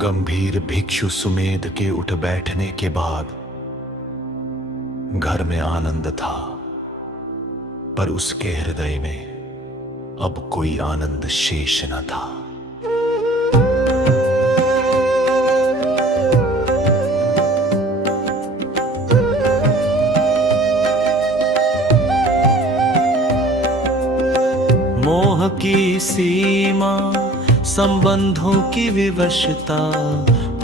गंभीर भिक्षु सुमेध के उठ बैठने के बाद घर में आनंद था, पर उसके हृदय में अब कोई आनंद शेष न था। मोह की सीमा, संबंधों की विवशता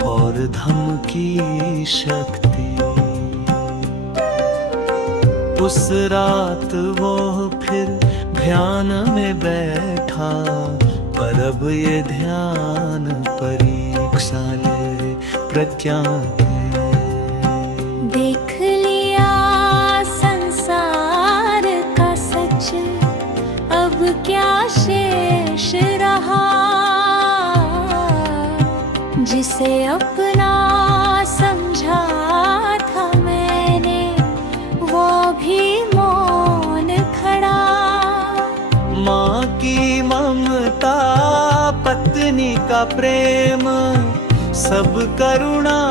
और धम की शक्ति। उस रात वो फिर ध्यान में बैठा, पर अब ये ध्यान परीक्षा ले प्रज्ञा है। देख लिया संसार का सच, अब क्या शेष रहा। जिसे अपना समझा था मैंने, वो भी मौन खड़ा। माँ की ममता, पत्नी का प्रेम, सब करुणा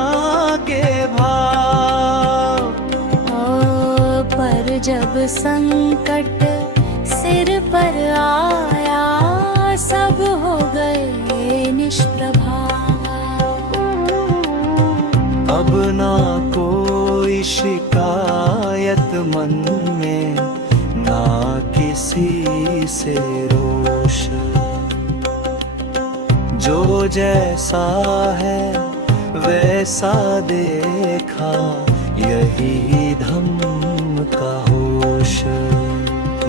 के भाव। पर जब संकट सिर पर आया, सब हो गए निष्प्रभाव। अब ना कोई शिकायत मन में, ना किसी से रोष। जो जैसा है वैसा देखा, यही धम्म का होश।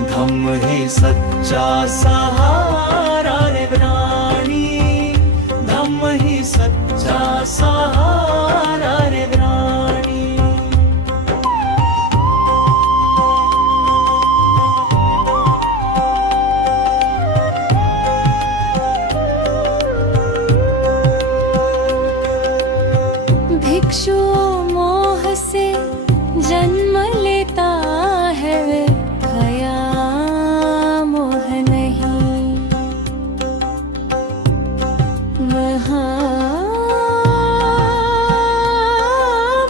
धम्म ही सच्चा सहारा रे प्राणी, धम्म ही सच्चा सहारा रे प्राणी। भिक्षु मोह से जन्म लेता है, भया मोह नहीं। वहाँ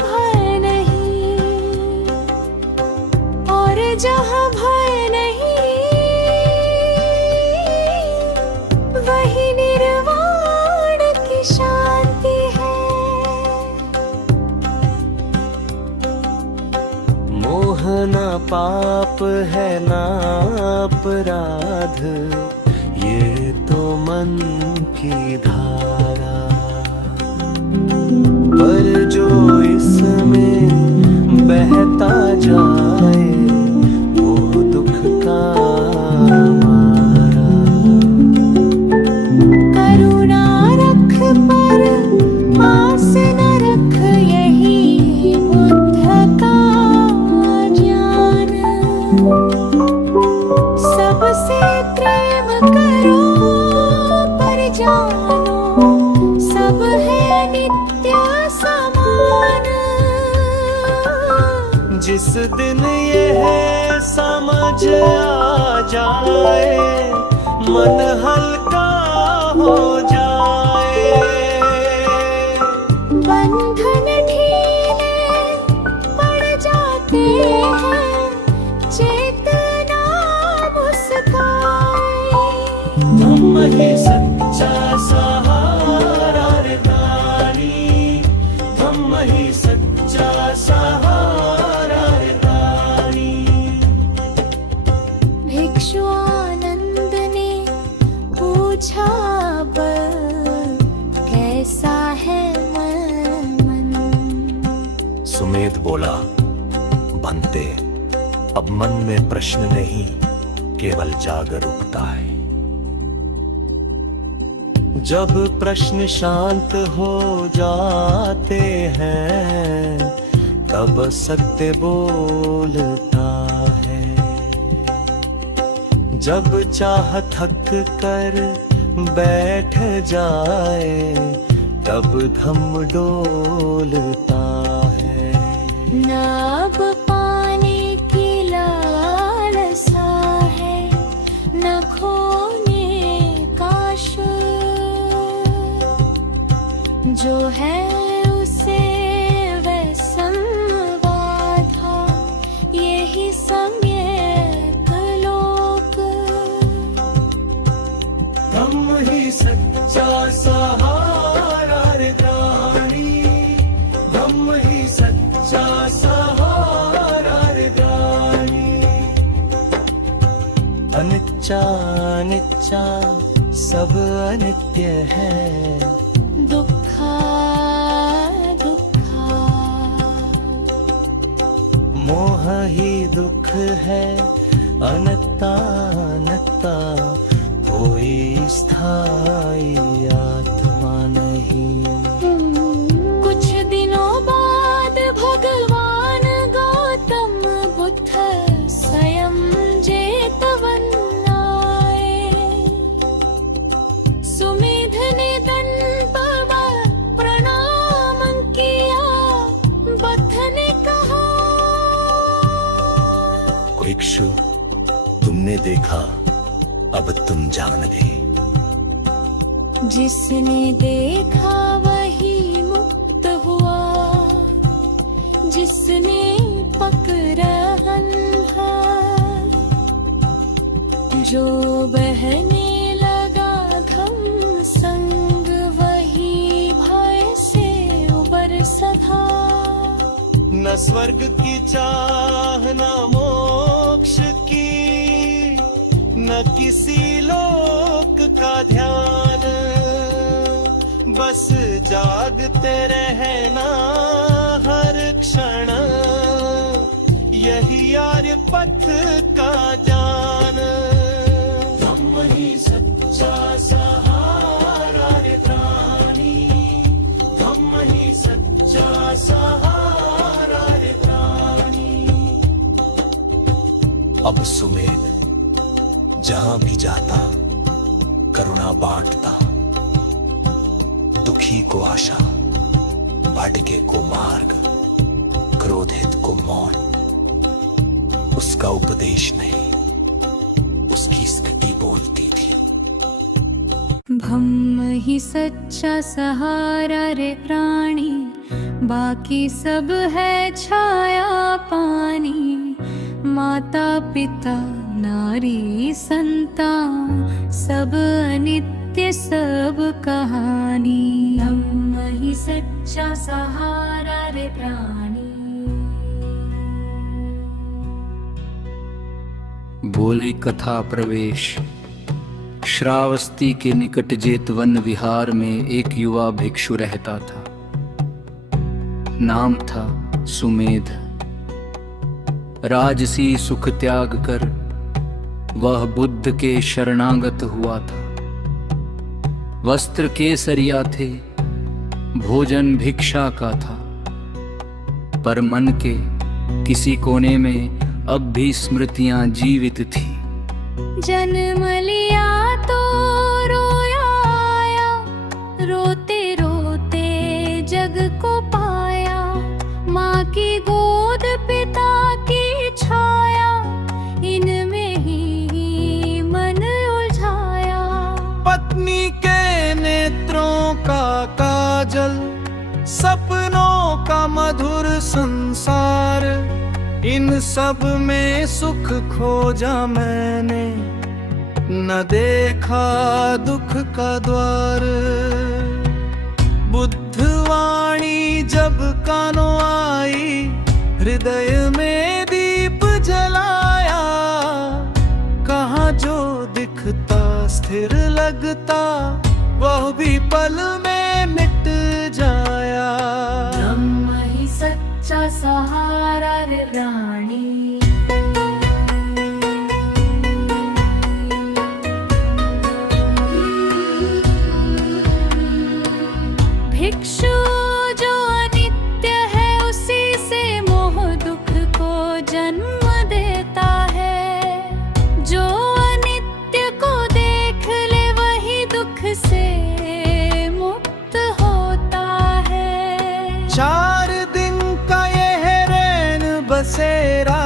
भय नहीं, और जहाँ भय नहीं, वही निर्वाण की शांति है। मोह न पाप है ना अपराध, ये तो मन की धारा। पर जो इसमें बहता जाए, वो दुख का मारा। करुणा रख पर पास न रख, यही बुद्ध का ज्ञान। सबसे प्रेम करो पर जानो, सब है नित्य समान। जिस दिन ये समझ आ जाए, मन हल्का हो जाए। बंधन ढीले पड़ जाते हैं, चेतना मुस्काए। धम्म ही सच्चा सहारा रे प्राणी, धम्म ही सच्चा सहारा रे प्राणी। भिक्षु आनंद ने पूछा, कैसा है मन। सुमेध बोला, बनते अब मन में प्रश्न नहीं, केवल जागरूकता है। जब प्रश्न शांत हो जाते हैं, तब सत्य बोलता है। जब चाह थक कर बैठ जाए, तब धम्म डोलता है। न अब पाने की लालसा है, न खोने का शुभ। जो है उसे व्यसन बाधा, यही सम्यक लोक। ब्रह्म ही सच्चा सहारा रे प्राणी, ब्रह्म ही सच्चा सहारा रे प्राणी। अनिच्चा अनिच्चा सब अनित्य है, दुखा दुखा मोह ही दुख है। अनत्ता अनत्ता कोई स्थायी आत्मा नहीं। कुछ दिनों बाद भगवान गौतम बुद्ध स्वयं जेतवन आए। सुमेध ने दंड प्रणाम किया, बुद्ध ने कहा, इक्षु, तुमने देखा, अब तुम जान गए। जिसने देखा वही मुक्त हुआ, जिसने पकड़न हार। जो बहने लगा घम संग, वही भय से उबर सधा। न स्वर्ग की चाह न मोक्ष की, न किसी लोक का ध्यान। बस जागते रहना हर क्षण, यही आर्य पथ का ज्ञान। ब्रह्म ही सच्चा सहारा रे प्राणी, ब्रह्म ही सच्चा सहारा रे प्राणी। अब सुमेध जहां भी जाता करुणा बांटता, दुखी को आशा, भटके को मार्ग, क्रोधित को मौन। उसका उपदेश नहीं, उसकी स्थिति बोलती थी। ब्रह्म ही सच्चा सहारा रे प्राणी, बाकी सब है छाया पानी। माता पिता नारी संतान, सब अनित्य सब कहानी। ब्रह्म ही सच्चा सहारा रे प्राणी। बोले कथा प्रवेश। श्रावस्ती के निकट जेतवन विहार में एक युवा भिक्षु रहता था। नाम था सुमेध। राजसी सुख त्याग कर वह बुद्ध के शरणागत हुआ था। वस्त्र केसरिया थे, भोजन भिक्षा का था, पर मन के किसी कोने में अब भी स्मृतियां जीवित थी। जन्म लिया तो रोया आया, रोते रोते जग को पाया। माँ की गोद पिता की छाया, इनमें ही मन उलझाया। पत्नी के नेत्रों का काजल, सपनों का मधुर संसार, इन सब में सुख खोजा मैंने, न देखा दुख का द्वार। बुद्धवाणी जब कानों आई, हृदय में दीप जलाया। कहाँ जो दिखता स्थिर लगता, वह भी पल में मिट जाया। ब्रह्म ही सच्चा सहारा रे रानी। भिक्षु जो अनित्य है, उसी से मोह दुख को जन्म देता है। जो अनित्य को देख ले, वही दुख से मुक्त होता है। 4 दिन का यह बसेरा,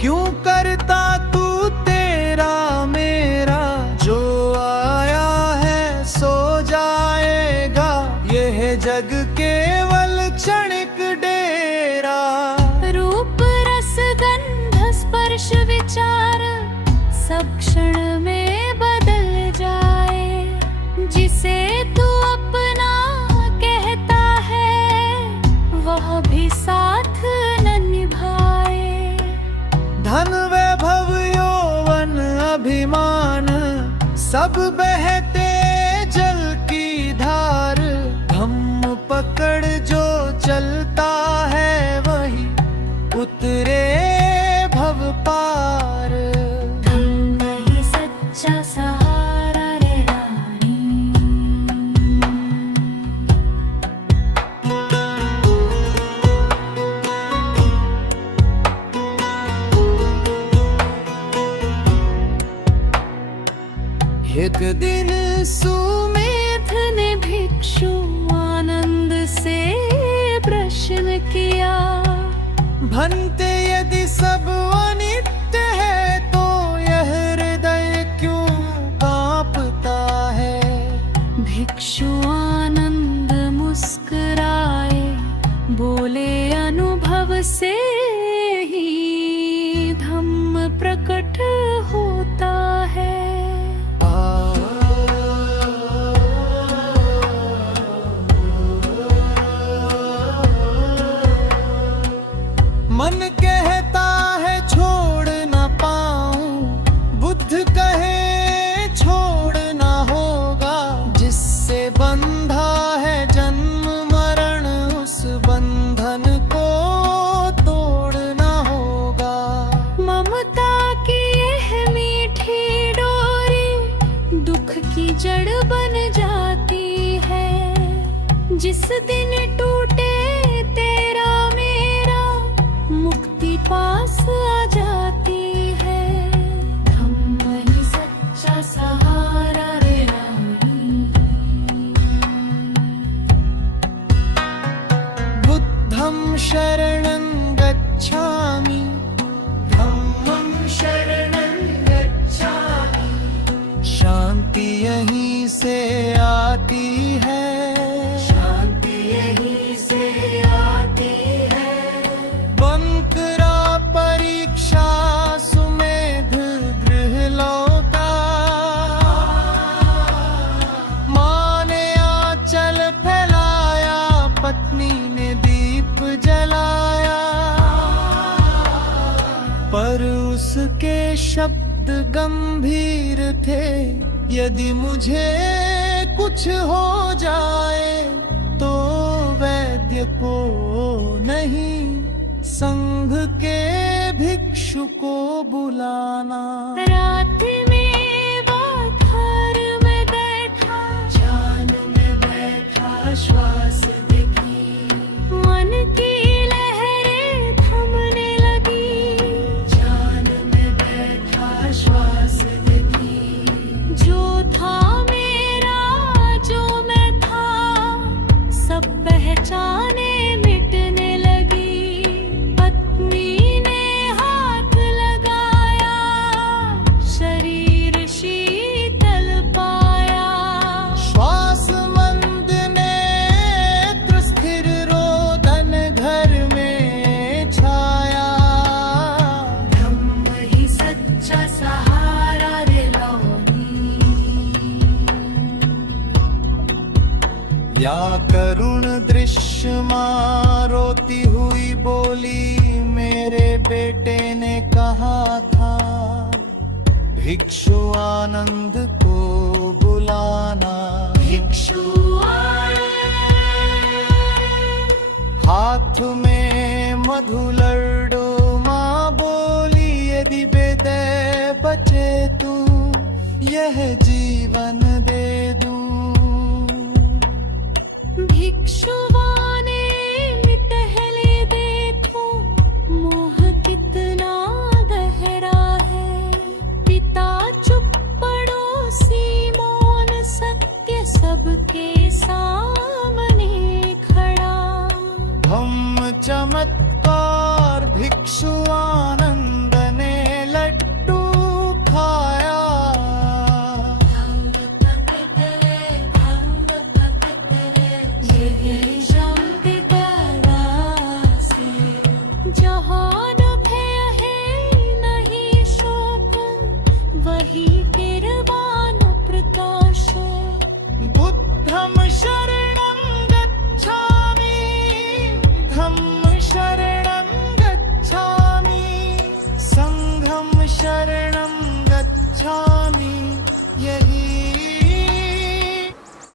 क्यों करता तू तेरा मेरा। जो आया है सो जाएगा, यह जग केवल क्षणिक डेरा। रूप रस गंध स्पर्श विचार सब क्षण में बदल जाए। जिसे तू अपना कहता है वह भी साथ न निभाए। धन वैभव यौवन अभिमान सब बहते जल की धार। धम्म पकड़ जो चलता है वही उतरे भव पार। धम्म ही सच्चा सहारा रे रानी। एक दिन सुमेध ने भिक्षु आनंद से प्रश्न किया। भनते यदि सब अनित्य है तो यह हृदय क्यों कांपता है। भिक्षु आनंद मुस्कुराए, बोले अनुभव से ही धम्म प्रकट होता है। मन कहता है छोड़ न पाऊं, बुद्ध कहे छोड़ न होगा। जिससे बंधा है जन्म मरण, उस बंधन को तोड़ना होगा। ममता की यह मीठी डोरी दुख की जड़ बन जाती है। जिस दिन टूटे तेरा मेरा, मुक्ति पास आ जाती है। धम्म ही सच्चा सहारा रे रानी। बुद्धं शरणं गच्छामि, धम्मं शरणं गच्छामि। शांति यहीं से आती है, शांति यहीं से आती है। बंकरा परीक्षा सुमेध गृह लौटा, माँ ने आंचल फैलाया, पत्नी ने दीप जलाया। पर उसके शब्द गंभीर थे, यदि मुझे कुछ हो जाए तो वैद्य को नहीं, संघ के भिक्षु को बुलाना। रात में वो घर में बैठा, जान में बैठा श्वास देखी, मन की लहरें थमने लगी। जान में बैठा श्वास देखी। जो था मेरा जो मैं था, सब पहचाने मिटने लगी। पत्नी ने हाथ लगाया, शरीर शीतल पाया। श्वास मंद नेत्र स्थिर रोदन घर में छाया। धम्म ही सच्चा सहारा रे लौनी। या करुण दृश्य माँ रोती हुई बोली, मेरे बेटे ने कहा था भिक्षु आनंद को बुलाना। भिक्षु हाथ में मधु लड्डू माँ बोली, यदि बेदे बचे तू यह जीवन दे दूं। भिक्षुवाने टहले देखो, मोह कितना गहरा है। पिता चुप पड़ोसी मौन, सत्य सबके सामने खड़ा। धम्म चमत्कार भी भिक्षु